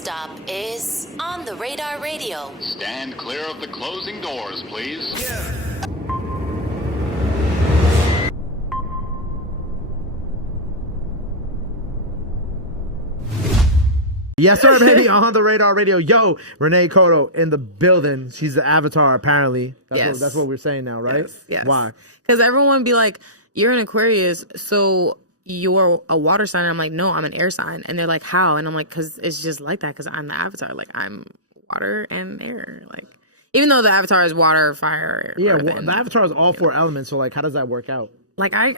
stop is On the Radar Radio. Stand clear of the closing doors, please. Yeah. Yes, sir, baby. On the Radar Radio. Yo, Renee Couto in the building. She's the avatar, apparently. That's what we're saying now, right? Yes. Why? Because everyone be like, you're an Aquarius, so you're a water sign. And I'm like, no, I'm an air sign. And they're like, how? And I'm like, because it's just like that, because I'm the avatar. Like, I'm water and air. Like, even though the avatar is water, fire, yeah, earth, the avatar is all four elements. So, like, how does that work out? Like, I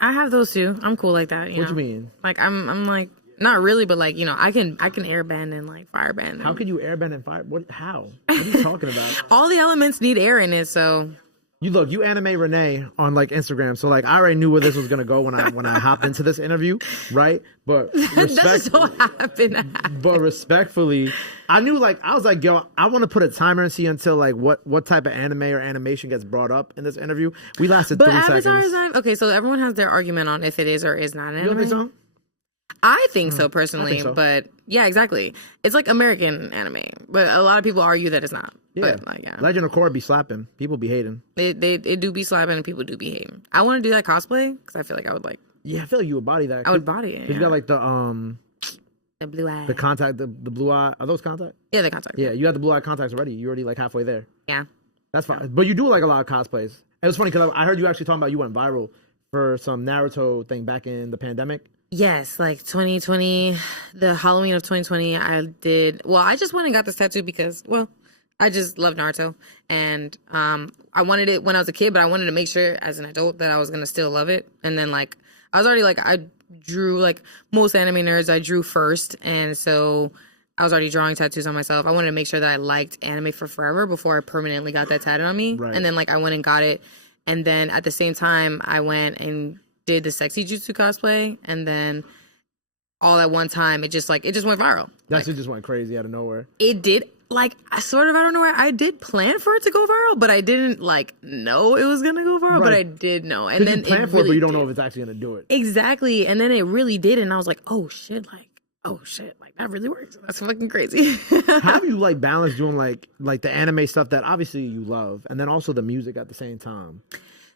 have those too. I'm cool like that. What you mean? Like, I'm like, not really, but like, I can airbend and like firebend. How can you airbend and fire? How? What are you talking about? All the elements need air in it, so. You anime Renee on like Instagram, so like I already knew where this was gonna go when I hopped into this interview, right? But that so happened. But respectfully, I knew, like, I was like, yo, I want to put a timer and see until like what type of anime or animation gets brought up in this interview. We lasted 3 seconds. Avatar is not okay. So everyone has their argument on if it is or is not an anime. You don't think so? I think so personally, I think so. But yeah, exactly. It's like American anime, but a lot of people argue that it's not. Yeah, but, like, yeah. Legend of Korra be slapping. People be hating. They do be slapping and people do be hating. I want to do that cosplay because I feel like I would like. Yeah, I feel like you would body that. I would body it. Cause you got like the blue eye, the contact, the blue eye. Are those contact? Yeah, the contact. Yeah, you got the blue eye contacts already. You're already like halfway there. Yeah, that's fine. But you do like a lot of cosplays. It was funny because I heard you actually talking about you went viral for some Naruto thing back in the pandemic. Yes, like 2020, the Halloween of 2020, I did. Well, I just went and got this tattoo because, well, I just love Naruto, and I wanted it when I was a kid, but I wanted to make sure as an adult that I was gonna still love it. And then like I was already like I drew like most anime nerds, I drew first, and so I was already drawing tattoos on myself. I wanted to make sure that I liked anime for forever before I permanently got that tattooed on me. Right. And then like I went and got it, and then at the same time I went and did the sexy jutsu cosplay, and then all at one time it just went viral. That shit just went crazy out of nowhere. It did. Like, I don't know why I did plan for it to go viral, but I didn't like know it was gonna go viral, but I did know. And then you plan for it, but you don't know if it's actually gonna do it. Exactly. And then it really did, and I was like, oh shit, like that really works. That's fucking crazy. How do you like balance doing like the anime stuff that obviously you love, and then also the music at the same time?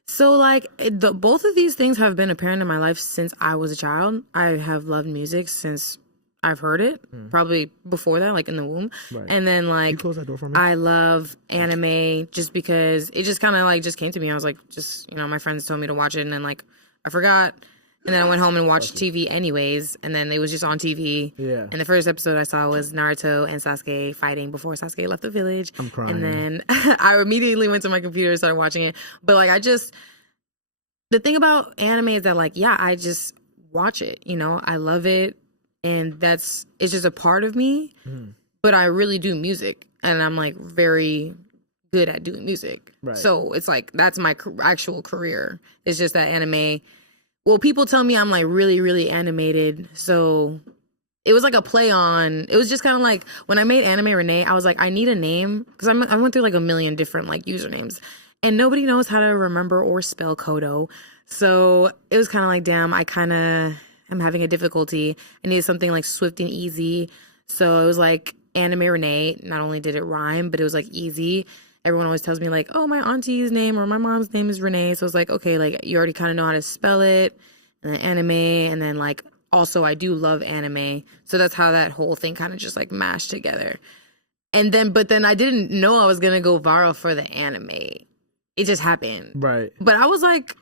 So like both of these things have been apparent in my life since I was a child. I have loved music since I've heard it, probably before that, like in the womb. Right. And then like, you close that door for me? I love anime just because it just kind of like just came to me. I was like, just, my friends told me to watch it, and then like I forgot. And then I went home and watched TV anyways, and then it was just on TV. Yeah. And the first episode I saw was Naruto and Sasuke fighting before Sasuke left the village. I'm crying. And then I immediately went to my computer and started watching it. But like the thing about anime is that like, yeah, I just watch it, I love it. And it's just a part of me, but I really do music, and I'm like very good at doing music. Right. So it's like, that's my actual career. It's just that anime. Well, people tell me I'm like really, really animated. So it was like a play on, it was just kind of like when I made Anime Renee, I was like, I need a name, because I went through like a million different like usernames, and nobody knows how to remember or spell Couto. So it was kind of like, damn, I'm having a difficulty. I needed something like swift and easy. So it was like Anime Renee. Not only did it rhyme, but it was like easy. Everyone always tells me like, oh, my auntie's name or my mom's name is Renee. So it's like, okay, like you already kind of know how to spell it. And then anime. And then like, also I do love anime. So that's how that whole thing kind of just like mashed together. And then, but then I didn't know I was going to go viral for the anime. It just happened. Right. But I was like,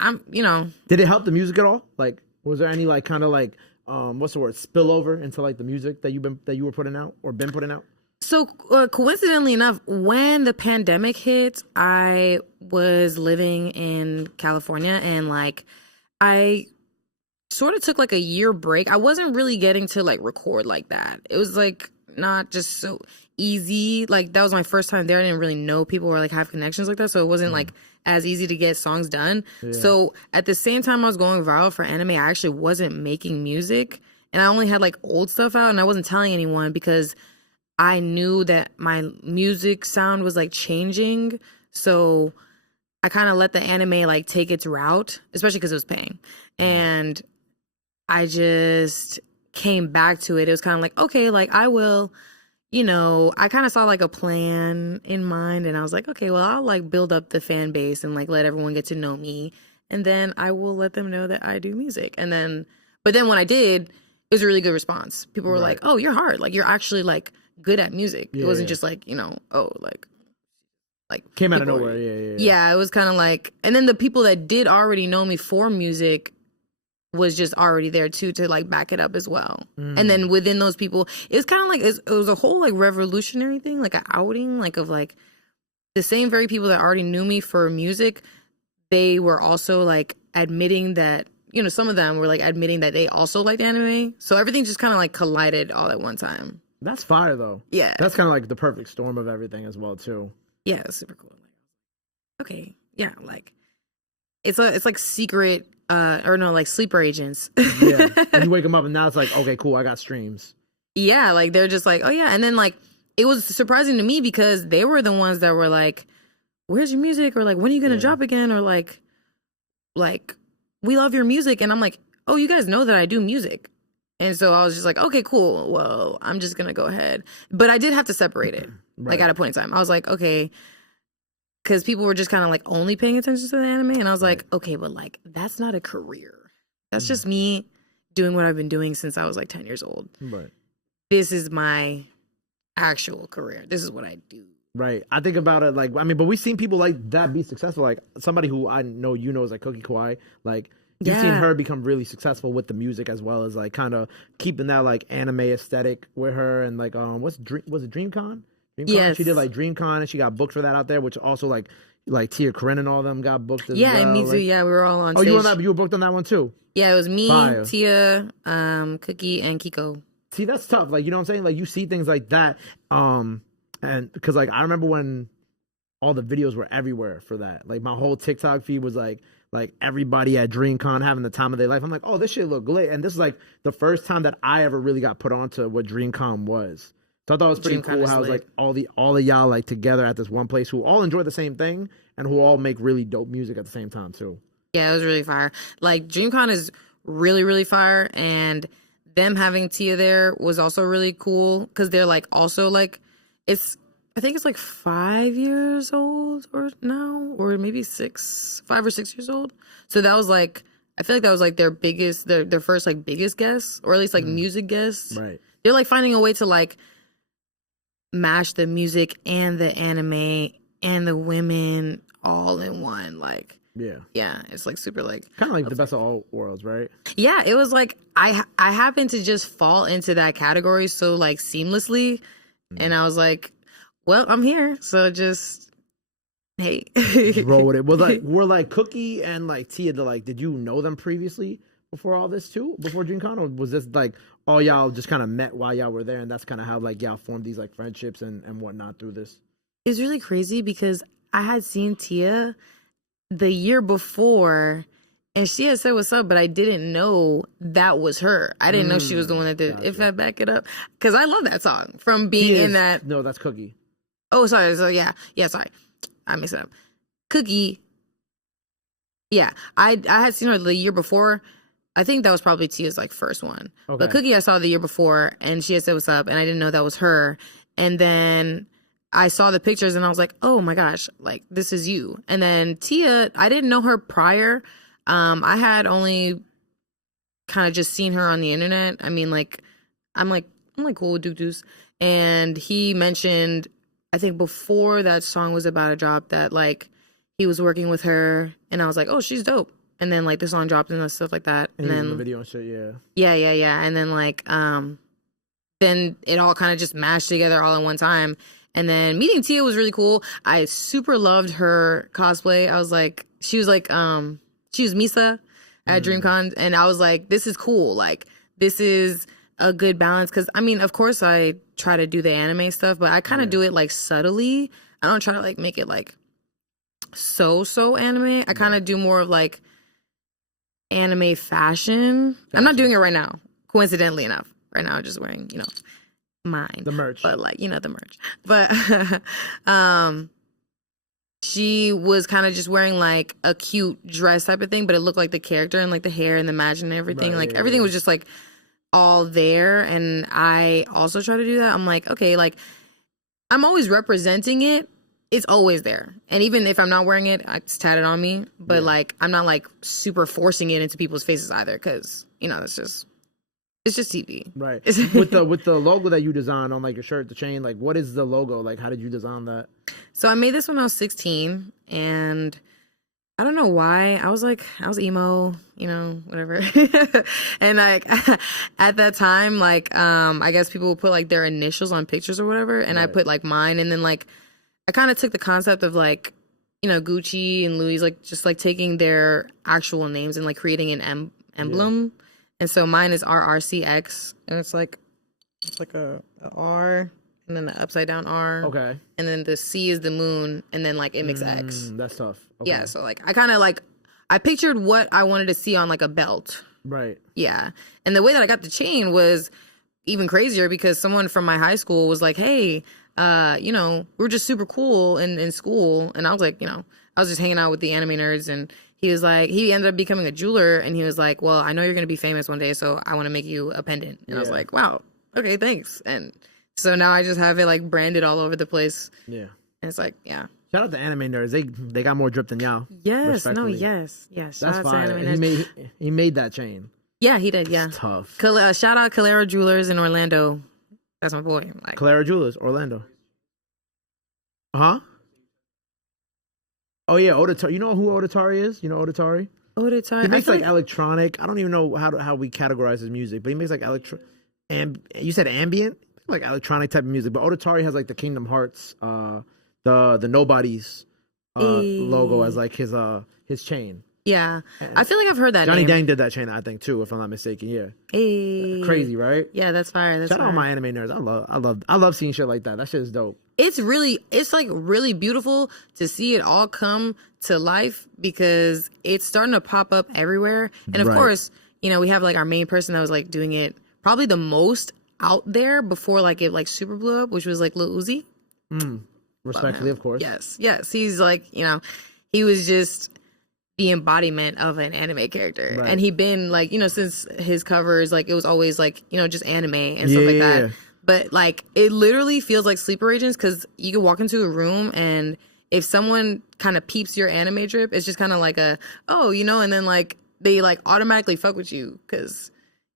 Did it help the music at all? Like, was there any like kind of like what's the word, spillover into like the music that you were putting out or been putting out? So coincidentally enough, when the pandemic hit, I was living in California, and like I sort of took like a year break. I wasn't really getting to like record like that. It was like not just so easy. Like that was my first time there. I didn't really know people or like have connections like that, so it wasn't like as easy to get songs done. Yeah. So at the same time I was going viral for anime, I actually wasn't making music, and I only had like old stuff out, and I wasn't telling anyone because I knew that my music sound was like changing. So I kind of let the anime like take its route, especially because it was paying. And I just came back to it, it was kind of like, okay, like I will, you know, I kind of saw like a plan in mind, and I was like, okay, well, I'll like build up the fan base and like let everyone get to know me, and then I will let them know that I do music. And then, but then when I did, it was a really good response. People were like, oh, you're hard. Like, you're actually like good at music. It wasn't just like, you know, oh, like came out of nowhere. Yeah, it was kind of like, and then the people that did already know me for music was just already there too to like back it up as well. And then within those people, it's kind of like it was a whole like revolutionary thing, like an outing, like of like the same very people that already knew me for music. They were also like admitting that, you know, some of them were like admitting that they also liked anime. So everything just kind of like collided all at one time. That's fire though. Yeah, that's kind of like the perfect storm of everything as well too. Yeah, it's super cool. Okay, yeah, like it's like secret or no, like sleeper agents. Yeah, and you wake them up and now it's like, okay, cool, I got streams. Yeah, like they're just like, oh yeah, and then like it was surprising to me because they were the ones that were like, where's your music, or like when are you gonna drop again, or like we love your music, and I'm like, oh, you guys know that I do music. And so I was just like, okay, cool. Well, I'm just going to go ahead. But I did have to separate it, like at a point in time. I was like, okay, because people were just kind of like only paying attention to the anime. And I was like, okay, but like, that's not a career. That's just me doing what I've been doing since I was like 10 years old. Right. This is my actual career. This is what I do. Right. I think about it like, I mean, but we've seen people like that be successful. Like somebody who I know you know is like Cookie Kawaii. Like, you've seen her become really successful with the music as well as like kind of keeping that like anime aesthetic with her, and like was it DreamCon? Yes. She did like DreamCon and she got booked for that out there, which also like Tia Corinne and all of them got booked as well. Yeah, me too. Yeah, we were all on stage. You were on that? You were booked on that one too? Yeah, it was me, Tia, Cookie, and Kiko. See, that's tough. Like, you know what I'm saying? Like, you see things like that. And because like I remember when all the videos were everywhere for that. Like my whole TikTok feed was like everybody at DreamCon having the time of their life. I'm like, oh, this shit look lit. And this is like the first time that I ever really got put onto what DreamCon was. So I thought it was pretty cool how it was like all of y'all like together at this one place who all enjoy the same thing and who all make really dope music at the same time too. Yeah, it was really fire. Like DreamCon is really, really fire, and them having Tia there was also really cool because they're like also like I think it's like 5 years old or now, or maybe 5 or 6 years old. So that was like, I feel like that was like their first like biggest guests, or at least like music guests. Right. They're like finding a way to like mash the music and the anime and the women all in one. Like, yeah, it's like super like kind of like the best of all worlds, right? Yeah, it was like I happened to just fall into that category so like seamlessly, and I was like, well, I'm here, so just hey, just roll with it. Were like Cookie and like Tia, did you know them previously before all this too, before DreamCon, or was this like all y'all just kind of met while y'all were there, and that's kind of how like y'all formed these like friendships and whatnot through this? It's really crazy because I had seen Tia the year before, and she had said what's up, but I didn't know that was her. I didn't know she was the one that did If I Back It Up, because I love that song from being in that. No, that's Cookie. Oh, sorry. So yeah, sorry, I mixed it up. Cookie. Yeah, I had seen her the year before. I think that was probably Tia's like first one. Okay. But Cookie I saw the year before, and she had said what's up, and I didn't know that was her. And then I saw the pictures, and I was like, oh my gosh, like this is you. And then Tia, I didn't know her prior. I had only kind of just seen her on the internet. I mean, like I'm like cool with Duke Deuce, and he mentioned, I think before that song was about to drop, that like he was working with her, and I was like, oh, she's dope. And then like the song dropped and stuff like that, and then the video and shit, yeah. And then like then it all kind of just mashed together all at one time. And then meeting Tia was really cool. I super loved her cosplay. I was like, she was Misa at DreamCon, and I was like, this is cool. Like this is a good balance, because I mean, of course I try to do the anime stuff, but I kind of do it like subtly. I don't try to like make it like so anime. I kind of do more of like anime fashion. Gotcha. I'm not doing it right now, coincidentally enough. Right now I'm just wearing, mine. The merch. But like, the merch. But she was kind of just wearing like a cute dress type of thing, but it looked like the character and like the hair and the match and everything. Right, like everything was just like all there, and I also try to do that. I'm like, okay, like I'm always representing it. It's always there, and even if I'm not wearing it, it's tatted on me. But like, I'm not like super forcing it into people's faces either, because it's just TV. Right. with the logo that you designed on like your shirt, the chain, like what is the logo? Like how did you design that? So I made this when I was 16, and I don't know why. I was emo, whatever. And like at that time, like I guess people would put like their initials on pictures or whatever, and I put like mine, and then like I kind of took the concept of like Gucci and Louis, like just like taking their actual names and like creating an emblem. And so mine is RRCX, and it's like a R and then the upside down R. Okay. And then the C is the moon, and then like it makes X. That's tough. Okay. Yeah, so like I kind of like I pictured what I wanted to see on like a belt. Right. Yeah. And the way that I got the chain was even crazier, because someone from my high school was like, "Hey, we're just super cool in school." And I was like, I was just hanging out with the anime nerds, and he was like, he ended up becoming a jeweler, and he was like, "Well, I know you're going to be famous one day, so I want to make you a pendant." And I was like, "Wow, okay, thanks." And so now I just have it like branded all over the place. Yeah. And it's like, yeah. Shout out to anime nerds. They got more drip than y'all. Yes. No, yes. Shout out to anime nerds. He made that chain. Yeah, he did, yeah. It's tough. Shout out Calera Jewelers in Orlando. That's my boy. Like, Calera Jewelers, Orlando. Huh? Oh yeah, Odatari. You know who Odatari is? You know Odatari? Odatari. He makes like electronic. I don't even know how we categorize his music, but he makes like you said ambient, like electronic type of music. But Odatari has like the Kingdom Hearts, the Nobodies logo as like his chain. Yeah, I feel like I've heard that. Johnny name. Dang did that chain, I think, too, if I'm not mistaken. Yeah. Hey. Crazy, right? Yeah, that's fire. Shout out my anime nerds. I love seeing shit like that. That shit is dope. It's like really beautiful to see it all come to life, because it's starting to pop up everywhere. And of course, we have like our main person that was like doing it probably the most out there before like it like super blew up, which was like Lil Uzi. Respectfully, of course. Yes. He's like, he was just the embodiment of an anime character. Right. And he'd been like, since his covers, like it was always like, just anime and stuff like that. But like it literally feels like sleeper agents, because you can walk into a room, and if someone kind of peeps your anime drip, it's just kind of like and then like they like automatically fuck with you because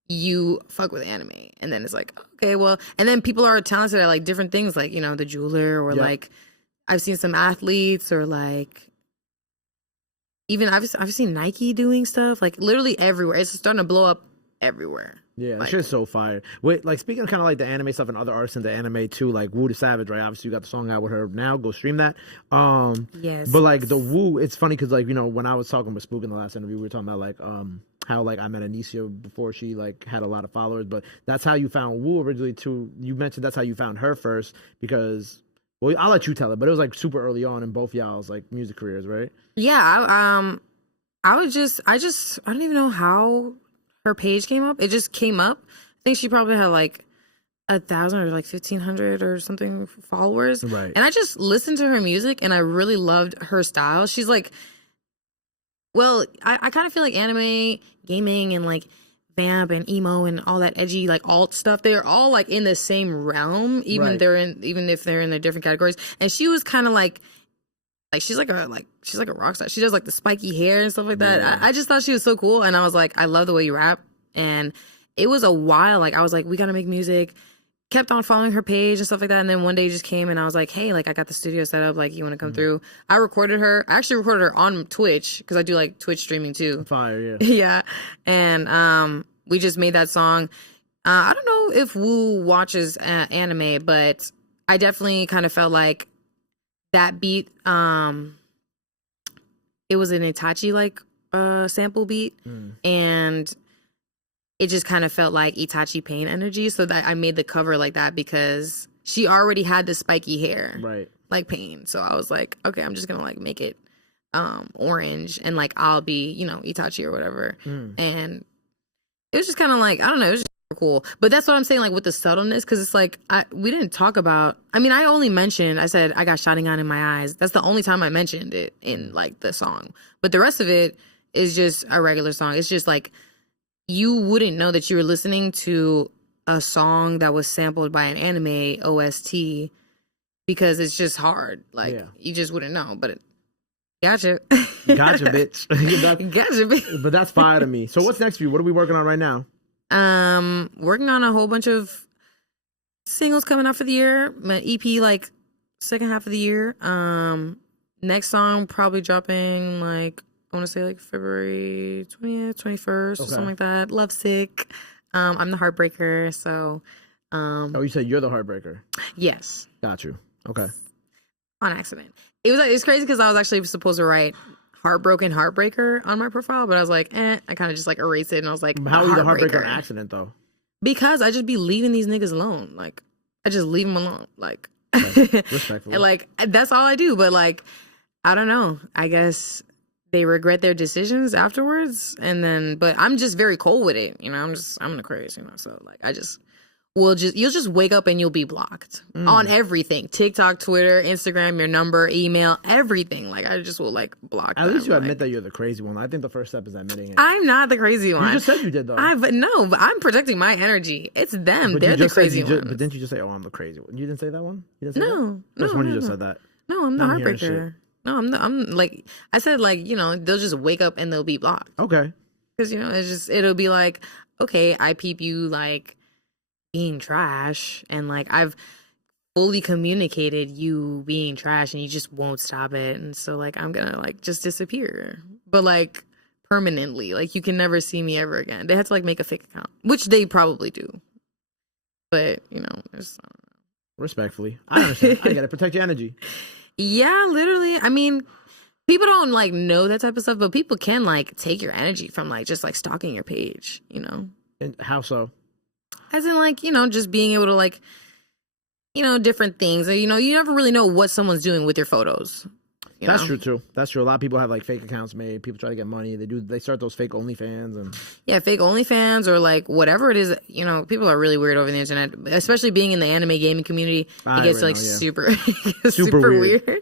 you fuck with anime. And then it's like, okay, well, and then people are talented at like different things, like, the jeweler, or like I've seen some athletes, or like even I've seen Nike doing stuff like literally everywhere. It's starting to blow up everywhere. Yeah, that shit's so fire. Wait, like speaking of kind of like the anime stuff and other artists into anime too, like Wu the Savage, right? Obviously, you got the song out with her now. Go stream that. Yes. But like the Wu, it's funny because like when I was talking with Spook in the last interview, we were talking about like how like I met Anicia before she like had a lot of followers, but that's how you found Wu originally too. You mentioned that's how you found her first, because I'll let you tell it, but it was like super early on in both y'all's like music careers, right? Yeah. I don't even know how her page came up. It just came up. I think she probably had like 1,000 or like 1,500 or something followers. Right. And I just listened to her music, and I really loved her style. She's like, well, I kind of feel like anime, gaming, and like vamp and emo and all that edgy like alt stuff, they're all like in the same realm, even if they're in the different categories. And she was kind of like she's like a rock star. She does like the spiky hair and stuff like that. Yeah. I just thought she was so cool, and I was like, I love the way you rap. And it was a while, like I was like, we gotta make music. Kept on following her page and stuff like that, and then one day just came, and I was like, hey, like I got the studio set up, like you want to come through? I recorded her. I actually recorded her on Twitch, because I do like Twitch streaming too. Fire, yeah. Yeah. And we just made that song. I don't know if Wu watches anime, but I definitely kind of felt like that beat, it was an Itachi like sample beat, and it just kind of felt like Itachi Pain energy, so that I made the cover like that, because she already had the spiky hair, right, like Pain. So I was like, okay, I'm just gonna like make it orange, and like I'll be Itachi or whatever. And it was just kind of like, I don't know, it was just cool. But that's what I'm saying, like with the subtleness, because it's like we didn't talk about. I mean, I said I got Sharingan in my eyes. That's the only time I mentioned it in like the song. But the rest of it is just a regular song. It's just like you wouldn't know that you were listening to a song that was sampled by an anime OST because it's just hard. Like, you just wouldn't know. But gotcha. Gotcha, bitch. Gotcha, bitch. But that's fire to me. So what's next for you? What are we working on right now? Working on a whole bunch of singles coming out for the year. My EP, like, second half of the year. Next song probably dropping, like, I want to say, like, February 20th, 21st, or something like that. Lovesick. I'm the Heartbreaker, so... oh, you said you're the Heartbreaker? Yes. Got you. Okay. On accident. It's crazy because I was actually supposed to write Heartbroken Heartbreaker on my profile, but I was like, I kind of just, like, erased it, and I was like, how are you the Heartbreaker on accident, though? Because I just be leaving these niggas alone. Like, I just leave them alone. Like... Respectfully. And, like, that's all I do, but, like, I don't know. I guess... they regret their decisions afterwards, and then, but I'm just very cold with it, you know. I'm in the craze, you know. So like, you'll just wake up and you'll be blocked on everything: TikTok, Twitter, Instagram, your number, email, everything. Like, I just will like block. At least you admit that you're the crazy one. I think the first step is admitting it. I'm not the crazy one. You just said you did though. But I'm protecting my energy. It's them. But they're the crazy ones. But didn't you just say, "Oh, I'm the crazy one"? You didn't say that one. You didn't say no. First one you just said that. No, I'm the Heartbreaker. No, I'm like, I said, like, you know, they'll just wake up and they'll be blocked. Okay. Because, you know, it'll be like, okay, I peep you, like, being trash. And, like, I've fully communicated you being trash and you just won't stop it. And so, like, I'm going to, like, just disappear. But, like, permanently. Like, you can never see me ever again. They had to, like, make a fake account, which they probably do. But, you know, there's... Respectfully. I understand. I got to protect your energy. Yeah, literally. I mean, people don't, like, know that type of stuff, but people can, like, take your energy from, like, just, like, stalking your page, you know? And how so? As in, like, you know, just being able to, like, you know, different things. You know, you never really know what someone's doing with your photos. That's true, too. That's true. A lot of people have, like, fake accounts made. People try to get money. They start those fake OnlyFans. And yeah, fake OnlyFans or, like, whatever it is. You know, people are really weird over the internet, especially being in the anime gaming community. It gets, like, super weird.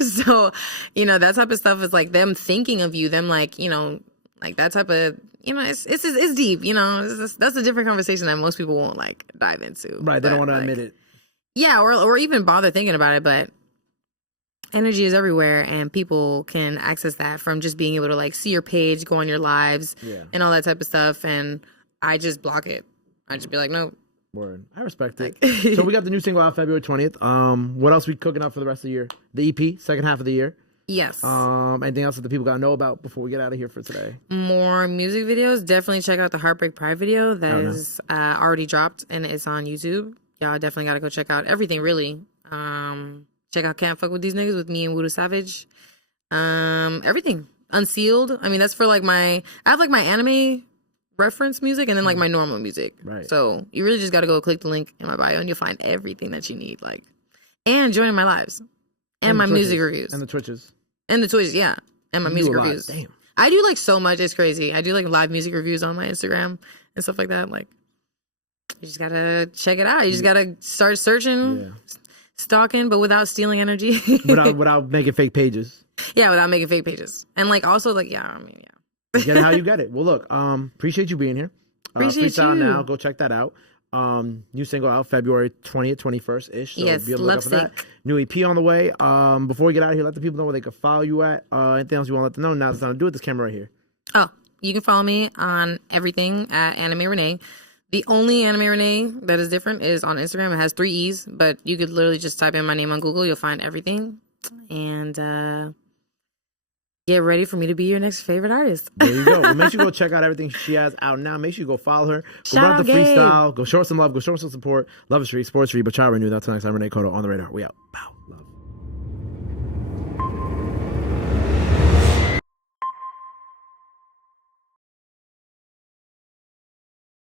So, you know, that type of stuff is, like, them thinking of you, them, like, you know, like, that type of, you know, it's deep, you know. That's a different conversation that most people won't, like, dive into. Right, they don't want to admit it. Yeah, or even bother thinking about it, but... energy is everywhere, and people can access that from just being able to, like, see your page, go on your lives, and all that type of stuff. And I just block it. I just be like, no. Word. I respect it. So we got the new single out February 20th. What else we cooking up for the rest of the year? The EP, second half of the year. Yes. Anything else that the people gotta know about before we get out of here for today? More music videos. Definitely check out the Heartbreak Pride video that is already dropped, and it's on YouTube. Y'all definitely gotta go check out everything. Really. Check out Can't Fuck With These Niggas with me and Wuda Savage. Everything. Unsealed. I mean, that's for, like, I have, like, my anime reference music and then, like, my normal music. Right. So you really just got to go click the link in my bio and you'll find everything that you need. Like, and joining my lives. And my music reviews. And the Twitches. And the Twitches, yeah. And my music reviews. Damn. I do, like, so much. It's crazy. I do, like, live music reviews on my Instagram and stuff like that. Like, you just got to check it out. You just got to start searching. Yeah. Stalking, but without stealing energy. without making fake pages. Yeah, without making fake pages. And, like, also, like, yeah, I mean, yeah. You get it how you get it. Well, look, appreciate you being here. Appreciate Freestyle you. Now, go check that out. New single out February 20th, 21st-ish. So yes, be able to look up for that. New EP on the way. Before we get out of here, let the people know where they can follow you at. Anything else you want to let them know? Now's the time to do it. This camera right here. Oh, you can follow me on everything at Anime Renee. The only Anime Renee that is different is on Instagram. It has 3 E's, but you could literally just type in my name on Google. You'll find everything. And get ready for me to be your next favorite artist. There you go. Well, make sure you go check out everything she has out now. Make sure you go follow her. Go run up the freestyle. Go show her some love. Go show her some support. Love the street, sports street. But child renew. That's the next time. Renee Couto on the radar. We out. Pow. Love.